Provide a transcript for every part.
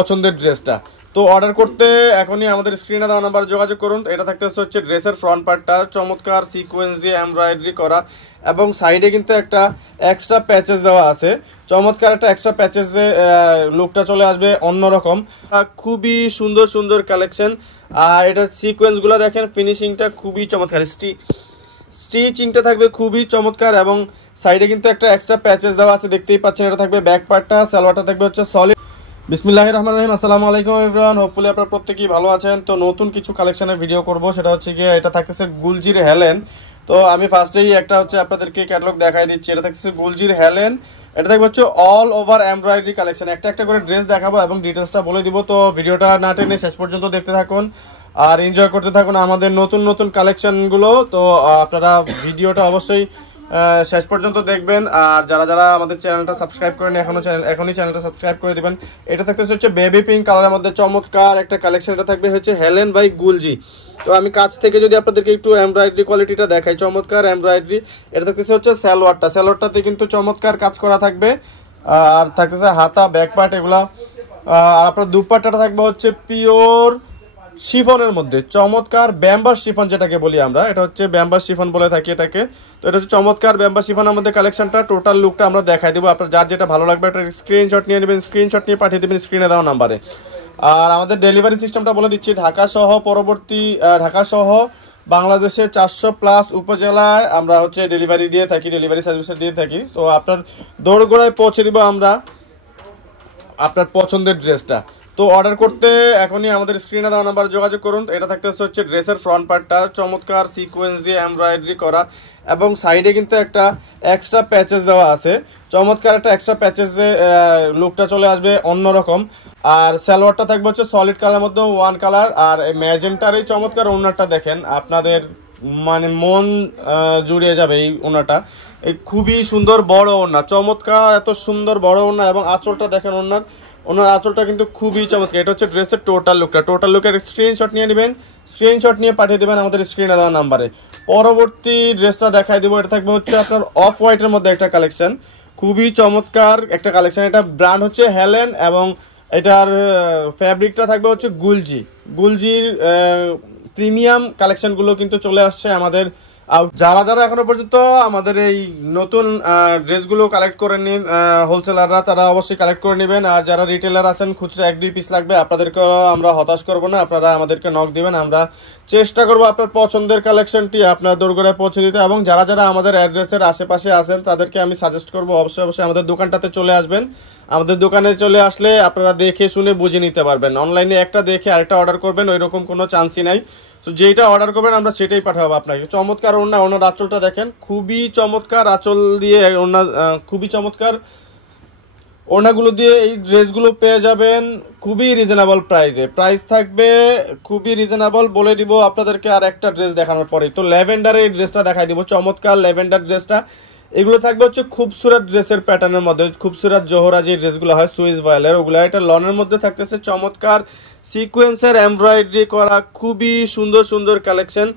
পছন্দের ড্রেসটা। তো অর্ডার করতে এখনই আমাদের স্ক্রিনে দেওয়া নাম্বারে যোগাযোগ করুন। এটা থাকতে হচ্ছে ড্রেসের ফ্রন্ট পার্টটা চমৎকার সিকোয়েন্স দিয়ে এমব্রয়ডারি করা এবং সাইডে কিন্তু একটা এক্সট্রা প্যাচেস দেওয়া আছে। চমৎকার একটা এক্সট্রা প্যাচেসে লুকটা চলে আসবে অন্যরকম। খুবই সুন্দর সুন্দর কালেকশন। আর এটার সিকোয়েন্সগুলো দেখেন, ফিনিশিংটা খুবই চমৎকার, স্টিচিংটা থাকবে খুবই চমৎকার এবং সাইডে কিন্তু একটা এক্সট্রা প্যাচেস দেওয়া আছে, দেখতেই পাচ্ছেন। এটা থাকবে ব্যাক পার্টটা, সালোয়ারটা থাকবে হচ্ছে সলিড। বিসমিল্লাহির রহমানির রহিম। আসসালামু আলাইকুম এভরিওয়ান, হোপফুলি আপনারা প্রত্যেকেই ভালো আছেন। তো নতুন কিছু কালেকশনের ভিডিও করব, সেটা হচ্ছে গিয়ে এটা থাকতেছে গুলজির হেলেন। তো আমি ফার্স্টেই একটা হচ্ছে আপনাদেরকে ক্যাটালগ দেখাই দিচ্ছি। এটা থাকতেছে গুলজির হেলেন। এটা থাকবে হচ্ছে অল ওভার এমব্রয়ডারি কালেকশন। একটা একটা করে ড্রেস দেখাবো এবং ডিটেলসটা বলে দিব। তো ভিডিওটা না টেনে শেষ পর্যন্ত দেখতে থাকুন আর এনজয় করতে থাকুন আমাদের নতুন নতুন কালেকশনগুলো। তো আপনারা ভিডিওটা অবশ্যই শেষ পর্যন্ত দেখবেন। আর যারা যারা আমাদের চ্যানেলটা সাবস্ক্রাইব করেন এখনই চ্যানেলটা সাবস্ক্রাইব করে দিবেন। এটা থাকতেছে হচ্ছে বেবি পিঙ্ক কালারের মধ্যে চমৎকার একটা কালেকশন। এটা থাকবে হচ্ছে হেলেন বাই গুলজি। তো আমি কাছ থেকে যদি আপনাদেরকে একটু এমব্রয়ডারি কোয়ালিটিটা দেখাই, চমৎকার এমব্রয়ডারি। এটা থাকতেছে হচ্ছে সালোয়ারটাতে কিন্তু চমৎকার কাজ করা থাকবে। আর থাকতেছে হাতা, ব্যাক পার্ট এগুলা। আর আপনার দুপাট্টাটা থাকবে হচ্ছে পিওর শিফনের মধ্যে, চমৎকার ব্যাম্বার শিফন যেটাকে বলি আমরা, এটা হচ্ছে ব্যাম্বার শিফন বলে থাকি এটাকে। তো এটা হচ্ছে চমৎকার ব্যাম্বার শিফনের মধ্যে কালেকশনটা। টোটাল লুকটা আমরা দেখাই দেবো। আপনার যার যেটা ভালো লাগবে একটা স্ক্রিনশট নিয়ে নেবেন, স্ক্রিনশট নিয়ে পাঠিয়ে দেবেন স্ক্রিনে দেওয়া নাম্বারে। আর আমাদের ডেলিভারি সিস্টেমটা বলে দিচ্ছি, ঢাকা সহ বাংলাদেশে 400+ উপজেলায় আমরা হচ্ছে ডেলিভারি দিয়ে থাকি, ডেলিভারি সার্ভিস দিয়ে থাকি। তো আপনার দোরগোড়ায় পৌঁছে দিব আমরা আপনার পছন্দের ড্রেসটা। তো অর্ডার করতে এখনই আমাদের স্ক্রিনে দেওয়া নাম্বারে যোগাযোগ করুন। এটা থাকতে হচ্ছে ড্রেসের ফ্রন্ট পার্টটা চমৎকার সিকোয়েন্স দিয়ে এমব্রয়ডারি করা এবং সাইডে কিন্তু একটা এক্সট্রা প্যাচেস দেওয়া আছে। চমৎকার একটা এক্সট্রা প্যাচেসে লুকটা চলে আসবে অন্যরকম। আর সালোয়ারটা থাকবে হচ্ছে সলিড কালারের মধ্যে ওয়ান কালার। আর ম্যাজেন্টার এই চমৎকার ওনারটা দেখেন, আপনাদের মানে মন জুড়িয়ে যাবে এই ওনারটা। এই খুবই সুন্দর বড় ওনা, চমৎকার এত সুন্দর বড় ওনা এবং আঁচলটা দেখেন, ওনার আঁচলটা কিন্তু খুবই চমৎকার। এটা হচ্ছে ড্রেসের টোটাল লুকের স্ক্রিনশট নিয়ে নেবেন, স্ক্রিনশট নিয়ে পাঠিয়ে দেবেন আমাদের স্ক্রিনে দেওয়া নাম্বারে। পরবর্তী ড্রেসটা দেখাই দেবো। এটা থাকবে হচ্ছে আপনার অফ হোয়াইটের মধ্যে একটা কালেকশন, খুবই চমৎকার একটা কালেকশন। এটা ব্র্যান্ড হচ্ছে হেলেন এবং এটার ফ্যাব্রিকটা থাকবে হচ্ছে গুলজির প্রিমিয়াম কালেকশনগুলো কিন্তু চলে আসছে আমাদের। যারা যারা এখনো পর্যন্ত আমাদের এই নতুন ড্রেসগুলো কালেক্ট করে নিন, হোলসেলাররা তারা অবশ্যই কালেক্ট করে নেবেন। আর যারা রিটেলার আছেন খুচরা 1-2 পিস লাগবে, আপনাদেরকে আমরা হতাশ করব না, আপনারা আমাদেরকে নক দিবেন, আমরা চেষ্টা করব আপনার পছন্দের কালেকশনটি আপনার দোরগোড়ায় পৌঁছে দিতে। এবং যারা যারা আমাদের অ্যাড্রেসের আশেপাশে আছেন তাদেরকে আমি সাজেস্ট করব অবশ্যই আমাদের দোকানটাতে চলে আসবেন। আমাদের দোকানে চলে আসলে আপনারা দেখে শুনে বুঝে নিতে পারবেন। অনলাইনে একটা দেখে আরেকটা অর্ডার করবেন, ওই রকম কোনো চান্সই নাই। তো যেটা অর্ডার করবেন আমরা সেটাই পাঠাবো আপনাকে। চমৎকার ওনার আঁচলটা দেখেন, খুবই চমৎকার আঁচল দিয়ে খুবই চমৎকার ওনাগুলো দিয়ে এই ড্রেসগুলো পেয়ে যাবেন খুবই রিজনেবল প্রাইসে। প্রাইস থাকবে খুবই রিজনেবল, বলে দিব আপনাদেরকে আর একটা ড্রেস দেখানোর পরেই। তো ল্যাভেন্ডারের এই ড্রেসটা দেখাই দিব, চমৎকার ল্যাভেন্ডার ড্রেসটা। এগুলো থাকবে হচ্ছে খুবসুরত ড্রেসের প্যাটার্নের মধ্যে, খুবসুরত জোহরা যে ড্রেসগুলো হয় সুইস ভয়েলের, ওগুলো এটা লনের মধ্যে থাকতেছে। চমৎকার সিকোয়েন্সের এমব্রয়ডারি করা খুবই সুন্দর সুন্দর কালেকশন।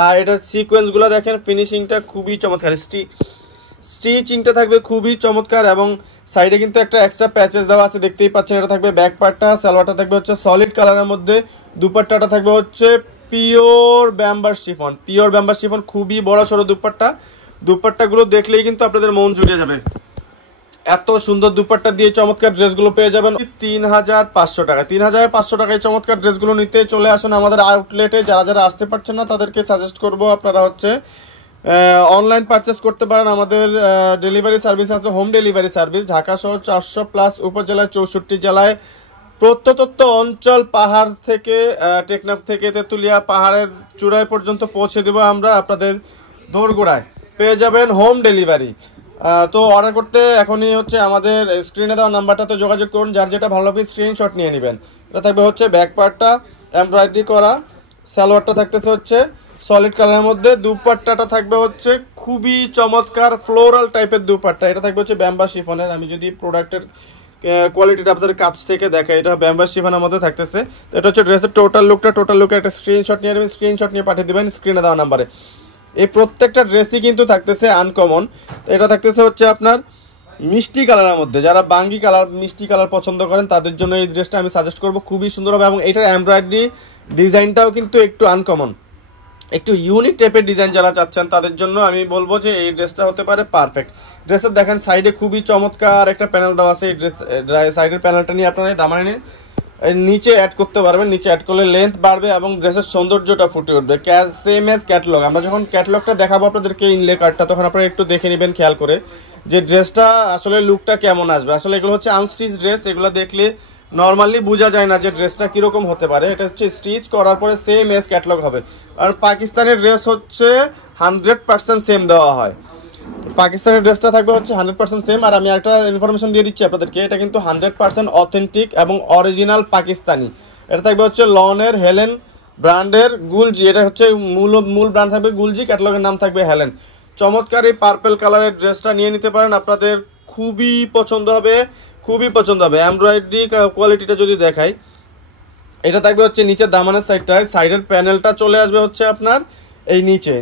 আর এটার সিকোয়েন্সগুলো দেখেন, ফিনিশিংটা খুবই চমৎকার, স্টিচিংটা থাকবে খুবই চমৎকার এবং সাইডে কিন্তু একটা এক্সট্রা প্যাচেস দেওয়া আছে, দেখতেই পাচ্ছেন। এটা থাকবে ব্যাক পার্টটা, সালোয়ারটা থাকবে হচ্ছে সলিড কালারের মধ্যে, দুপাট্টাটা থাকবে হচ্ছে পিওর ব্যাম্বার শিফন, খুবই বড় সড়ো দুপাট্টাগুলো দেখলেই কিন্তু আপনাদের মন জুড়িয়ে যাবে। এত সুন্দর দুপাট্টা দিয়ে চমৎকার ড্রেসগুলো পেয়ে যাবেন 3500 টাকা। 3500 টাকায় চমৎকার ড্রেসগুলো নিতে চলে আসুন আমাদের আউটলেটে। যারা যারা আসতে পারছেন না তাদেরকে সাজেস্ট করব আপনারা হচ্ছে অনলাইন পারচেস করতে পারেন। আমাদের ডেলিভারি সার্ভিস আছে, হোম ডেলিভারি সার্ভিস। ঢাকা সহ 400+ উপজেলায় 64 জেলায় প্রত্যন্ত অঞ্চল, পাহাড় থেকে টেকনাফ থেকে তেঁতুলিয়া পাহাড়ের চূড়ায় পর্যন্ত পৌঁছে দেবো আমরা আপনাদের দোরগোড়ায়, পেয়ে যাবেন হোম ডেলিভারি। তো অর্ডার করতে এখনই হচ্ছে আমাদের স্ক্রিনে দেওয়া নাম্বারটাতে যোগাযোগ করুন। যার যেটা ভালো লাগবে স্ক্রিনশট নিয়ে নেবেন। এটা থাকবে হচ্ছে ব্যাক পার্টটা এমব্রয়ডারি করা, সালোয়ারটা থাকতেছে হচ্ছে সলিড কালারের মধ্যে, দুপাট্টাটা থাকবে হচ্ছে খুবই চমৎকার ফ্লোরাল টাইপের দুপাট্টা। এটা থাকবে হচ্ছে ব্যাম্বার শিফনের। আমি যদি প্রোডাক্টের কোয়ালিটিটা আপনাদের কাছ থেকে দেখাই, এটা ব্যাম্বার শিফনের মধ্যে থাকতেছে। তো এটা হচ্ছে ড্রেসের টোটাল লুকের একটা স্ক্রিনশট নিয়ে নেবেন, স্ক্রিনশট নিয়ে পাঠিয়ে দেবেন স্ক্রিনে দেওয়া নাম্বারে। এই প্রত্যেকটা ড্রেসই কিন্তু থাকতেছে আনকমন। তো এটা থাকতেছে হচ্ছে আপনার মিষ্টি কালারের মধ্যে, যারা বাঙ্গি কালার মিষ্টি কালার পছন্দ করেন তাদের জন্য এই ড্রেসটা আমি সাজেস্ট করব, খুবই সুন্দর হবে। এবং এটার এমব্রয়ডারি ডিজাইনটাও কিন্তু একটু আনকমন, একটু ইউনিক টাইপের ডিজাইন যারা চাচ্ছেন তাদের জন্য আমি বলবো যে এই ড্রেসটা হতে পারে পারফেক্ট। ড্রেসের দেখেন সাইডে খুবই চমৎকার একটা প্যানেল দেওয়া আছে, এই ড্রেস সাইডের প্যানেলটা নিয়ে আপনারা দামানে নিয়ে নিচে অ্যাড করতে পারবেন, নিচে অ্যাড করলে লেন্থ বাড়বে এবং ড্রেসের সৌন্দর্যটা ফুটে উঠবে, সেম এজ ক্যাটালগ। আমরা যখন ক্যাটালগটা দেখাবো আপনাদেরকে ইনলে কার্ডটা, তখন আপনারা একটু দেখে নেবেন খেয়াল করে যে ড্রেসটা আসলে লুকটা কেমন আসবে। আসলে এগুলো হচ্ছে আনস্টিচ ড্রেস, এগুলো দেখলে নর্মালি বোঝা যায় না যে ড্রেসটা কীরকম হতে পারে। এটা হচ্ছে স্টিচ করার পরে সেম এজ ক্যাটালগ হবে। আর পাকিস্তানের ড্রেস হচ্ছে 100% সেম দেওয়া হয়, পাকিস্তানের ড্রেসটা থাকবে হচ্ছে 100% সেম। আর আমি একটা ইনফরমেশন দিয়ে দিচ্ছি আপনাদেরকে, এটা কিন্তু 100% অথেন্টিক এবং অরিজিনাল পাকিস্তানি। এটা থাকবে হচ্ছে লনের হেলেন ব্র্যান্ডের গুলজি, এটা হচ্ছে মূল ব্র্যান্ড থাকবে গুলজি, ক্যাটালগের নাম থাকবে হেলেন। চমৎকার এই পার্পল কালারের ড্রেসটা নিয়ে নিতে পারেন, আপনাদের খুবই পছন্দ হবে, খুবই পছন্দ হবে। এমব্রয়ডারি কোয়ালিটিটা যদি দেখাই, এটা থাকবে হচ্ছে নিচের দামানের সাইডটায়, সাইডের প্যানেলটা চলে আসবে হচ্ছে আপনার এই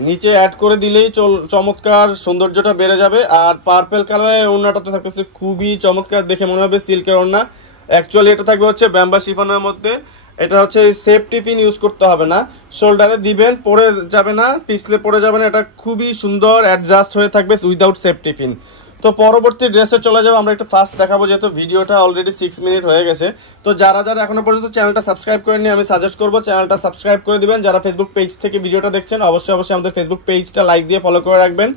নিচে অ্যাড করে দিলেই চমৎকার সৌন্দর্যটা বেড়ে যাবে। আর পার্পল কালারের ওড়নাটাতে থাকতেছে খুবই চমৎকার, দেখে মনে হবে সিল্কের ওড়না। অ্যাকচুয়ালি এটা থাকবে হচ্ছে ব্যাম্বা শিফনের মধ্যে। এটা হচ্ছে সেফটি পিন ইউজ করতে হবে না, শোল্ডারে দিবেন, পরে যাবে না, পিছলে পড়ে যাবে না। এটা খুবই সুন্দর অ্যাডজাস্ট হয়ে থাকবে উইদাউট সেফটি পিন। তো পরবর্তী ড্রেসে চলে যাবো, আমরা একটু ফাস্ট দেখাবো যেহেতু ভিডিওটা অলরেডি 6 মিনিট হয়ে গেছে। তো যারা এখনো পর্যন্ত চ্যানেলটা সাবস্ক্রাইব করেননি, আমি সাজেস্ট করবো চ্যানেলটা সাবস্ক্রাইব করে দিবেন। যারা ফেসবুক পেজ থেকে ভিডিওটা দেখছেন অবশ্যই আমাদের ফেসবুক পেজটা লাইক দিয়ে ফলো করে রাখবেন,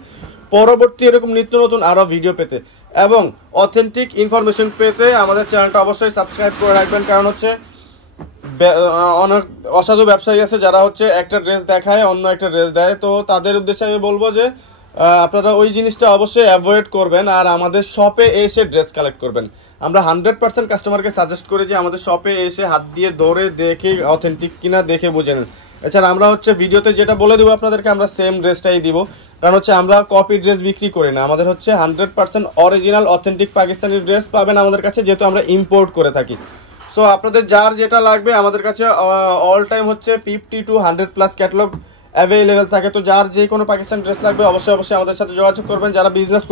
পরবর্তী এরকম নিত্য নতুন আরও ভিডিও পেতে এবং অথেন্টিক ইনফরমেশন পেতে আমাদের চ্যানেলটা অবশ্যই সাবস্ক্রাইব করে রাখবেন। কারণ হচ্ছে অনেক অসাধু ব্যবসায়ী আছে যারা হচ্ছে একটা ড্রেস দেখায় অন্য একটা ড্রেস দেয়, তো তাদের উদ্দেশ্যে আমি বলবো যে আপনারা ওই জিনিসটা অবশ্যই অ্যাভয়েড করবেন আর আমাদের শপে এসে ড্রেস কালেক্ট করবেন। আমরা 100% কাস্টমারকে সাজেস্ট করি যে আমাদের শপে এসে হাত দিয়ে ধরে দেখে অথেন্টিক কিনা দেখে বুঝে নেন। এছাড়া আমরা হচ্ছে ভিডিওতে যেটা বলে দেবো আপনাদেরকে, আমরা সেম ড্রেসটাই দিব, কারণ হচ্ছে আমরা কপি ড্রেস বিক্রি করি না। আমাদের হচ্ছে 100% অরিজিনাল অথেন্টিক পাকিস্তানি ড্রেস পাবেন আমাদের কাছে, যেহেতু আমরা ইম্পোর্ট করে থাকি। সো আপনাদের যার যেটা লাগবে আমাদের কাছে অল টাইম হচ্ছে 50 to 100+ ক্যাটালগ অ্যাভেলেবেল থাকে। তো যার যে কোনো পাকিস্তান ড্রেস লাগবে অবশ্যই আমাদের সাথে যোগাযোগ করবেন। যারা বিজনেস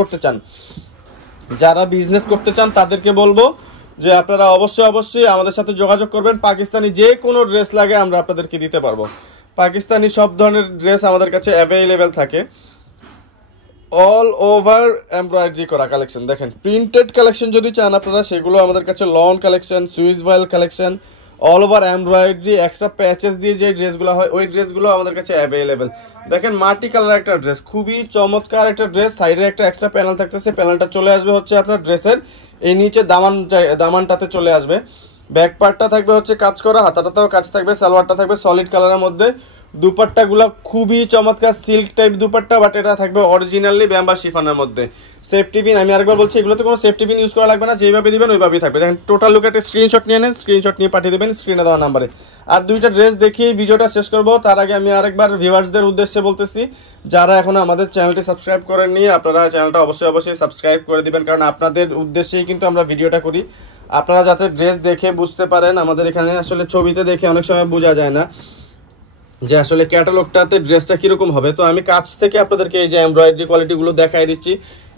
করতে চান তাদেরকে বলবো যে আপনারা অবশ্যই আমাদের সাথে যোগাযোগ করবেন। পাকিস্তানি যে কোনো ড্রেস লাগে আমরা আপনাদেরকে দিতে পারবো, পাকিস্তানি সব ধরনের ড্রেস আমাদের কাছে অ্যাভেলেবেল থাকে। অল ওভার এমব্রয়ডারি করা কালেকশন দেখেন, প্রিন্টেড কালেকশন যদি চান আপনারা সেগুলো আমাদের কাছে lawn collection, swiss voile collection, all over embroidery extra patches দিয়ে যে ড্রেসগুলো হয় ওই ড্রেসগুলো আমাদের কাছে অ্যাভেলেবেল। দেখেন মাটি কালার একটা ড্রেস, খুবই চমৎকার একটা ড্রেস, সাইডে একটা এক্সট্রা প্যানেল থাকতেছে, প্যানেলটা চলে আসবে হচ্ছে আপনার ড্রেসের এই নিচে দামানটাতে চলে আসবে। ব্যাক পার্টটা থাকবে হচ্ছে কাজ করা, হাতাটাতেও কাজ থাকবে, সালোয়ারটা থাকবে সলিড কালারের মধ্যে। দুপাট্টাগুলো খুবই চমৎকার সিল্ক টাইপ দুপাট্টা, বাট এটা থাকবে অরিজিনালি ব্যাম্বা শিফনের মধ্যে। সেফটি পিন আমি আরেকবার বলছি, এগুলোতে কোনো সেফটি পিন ইউজ করা লাগবে না, যেভাবে দিবেন ওইভাবেই থাকবে। দেখেন টোটাল লুক একটা স্ক্রিনশট নিয়ে নেন, স্ক্রিনশট নিয়ে পাঠিয়ে দেবেন স্ক্রিনে দেওয়া নাম্বারে। আর দুইটা ড্রেস দেখিয়ে ভিডিওটা শেষ করবো, তার আগে আমি আরেকবার ভিউয়ার্সদের উদ্দেশ্যে বলতেছি, যারা এখনো আমাদের চ্যানেলটি সাবস্ক্রাইব করেননি আপনারা চ্যানেলটা অবশ্যই সাবস্ক্রাইব করে দিবেন, কারণ আপনাদের উদ্দেশ্যেই কিন্তু আমরা ভিডিওটা করি। আপনারা যাতে ড্রেস দেখে বুঝতে পারেন, আমাদের এখানে আসলে ছবিতে দেখে অনেক সময় বোঝা যায় না যে আসলে ক্যাটালগটাতে ড্রেসটা কিরকম হবে। তো আমি কাছ থেকে আপনাদেরকে এই যে এমব্রয়ডারি কোয়ালিটিগুলো দেখাই দিচ্ছি,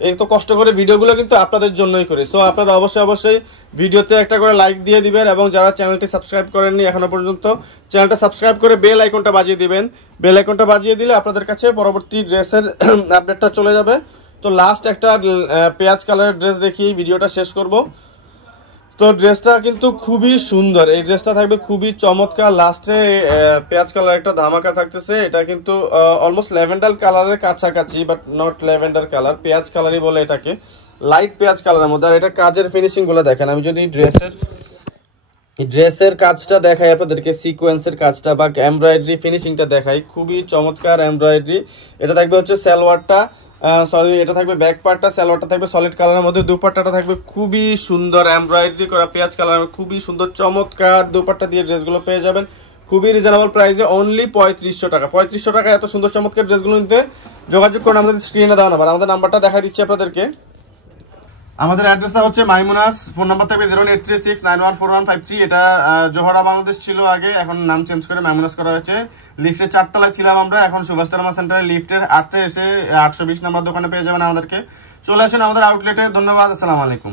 এই তো কষ্ট করে ভিডিওগুলো কিন্তু আপনাদের জন্যই করি। সো আপনারা অবশ্যই ভিডিওতে একটা করে লাইক দিয়ে দিবেন এবং যারা চ্যানেলটি সাবস্ক্রাইব করেননি এখনো পর্যন্ত চ্যানেলটা সাবস্ক্রাইব করে বেল আইকনটা বাজিয়ে দিবেন। বেল আইকনটা বাজিয়ে দিলে আপনাদের কাছে পরবর্তী ড্রেসের আপডেটটা চলে যাবে। তো লাস্ট একটা পেঁয়াজ কালারের ড্রেস দেখিয়ে ভিডিওটা শেষ করব। তো ড্রেসটা কিন্তু খুবই সুন্দর, এই ড্রেসটা থাকবে খুবই চমৎকার। লাস্টে পেঁয়াজ কালার একটা ধামাকা থাকতেছে, এটা কিন্তু অলমোস্ট ল্যাভেন্ডার কালারের কাছাকাছি, বাট নট ল্যাভেন্ডার কালার, পেঁয়াজ কালারই বলে এটাকে, লাইট পেঁয়াজ কালারের মধ্যে। আর এটা কাজের ফিনিশিং গুলো দেখেন, আমি যদি ড্রেসের কাজটা দেখাই আপনাদেরকে, সিকোয়েন্সের কাজটা বা এমব্রয়ডারি ফিনিশিংটা দেখাই, খুবই চমৎকার এমব্রয়ডারি। এটা থাকবে হচ্ছে সালোয়ারটা, এটা থাকবে ব্যাক পার্টটা, সালোয়ারটা থাকবে সলিড কালারের মধ্যে, দুপাট্টাটা থাকবে খুবই সুন্দর এমব্রয়ডারি করা পেঁয়াজ কালার, খুবই সুন্দর চমৎকার দুপাট্টা দিয়ে ড্রেসগুলো পেয়ে যাবেন খুবই রিজনেবল প্রাইসে, অনলি 3500 টাকা। 3500 টাকা এত সুন্দর চমৎকার ড্রেসগুলো নিতে যোগাযোগ করুন আমাদের স্ক্রিনে দেওয়া নাম্বার। আমাদের নাম্বারটা দেখা দিচ্ছি আপনাদেরকে, আমাদের অ্যাড্রেসটা হচ্ছে মাইমুনাস, ফোন নাম্বার থাকবে 08369141153। এটা জোহরা বাংলাদেশ ছিল আগে, এখন নাম চেঞ্জ করে মাইমুনাস করা হয়েছে। লিফটের 4 তলায় ছিলাম আমরা, এখন সুভাষতলা সেন্টারে লিফটের 8 এসে 820 নাম্বার দোকানে পেয়ে যাবেন আমাদেরকে। চলে আসেন আমাদের আউটলেটে। ধন্যবাদ, আসসালামু আলাইকুম।